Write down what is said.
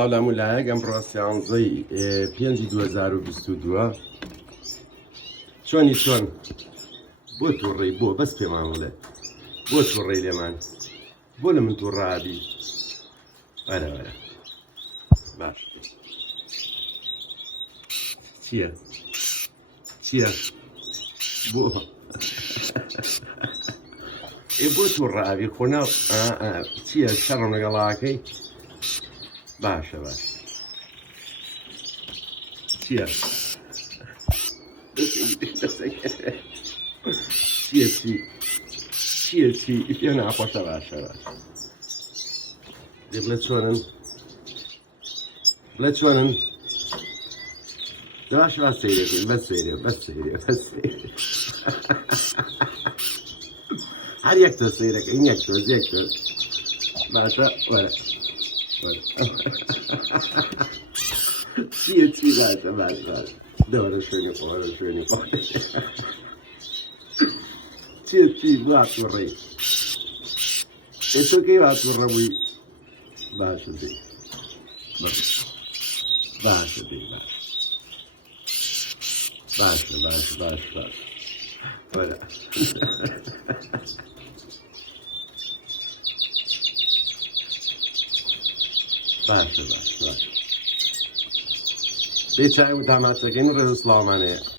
حالا مولایگ امروزیانزی 5/2022 چونی چون بو توری بو بس پیمان ولی بو توری لیمان بو لمن تو رابی وره باش چیه بو بو تو رابی خونه چیه شرم نگلاکی باشه چیه چی یا نه باشه دی بلد شونن داش بس سیره هر یک تو سیره این یک تو باشه وره چی باشه دوره شونی پاره چی باید توری تو کی باید توره بوی باشه دی باشه وره باشه بیچاره متمسکین رضا اسلامانه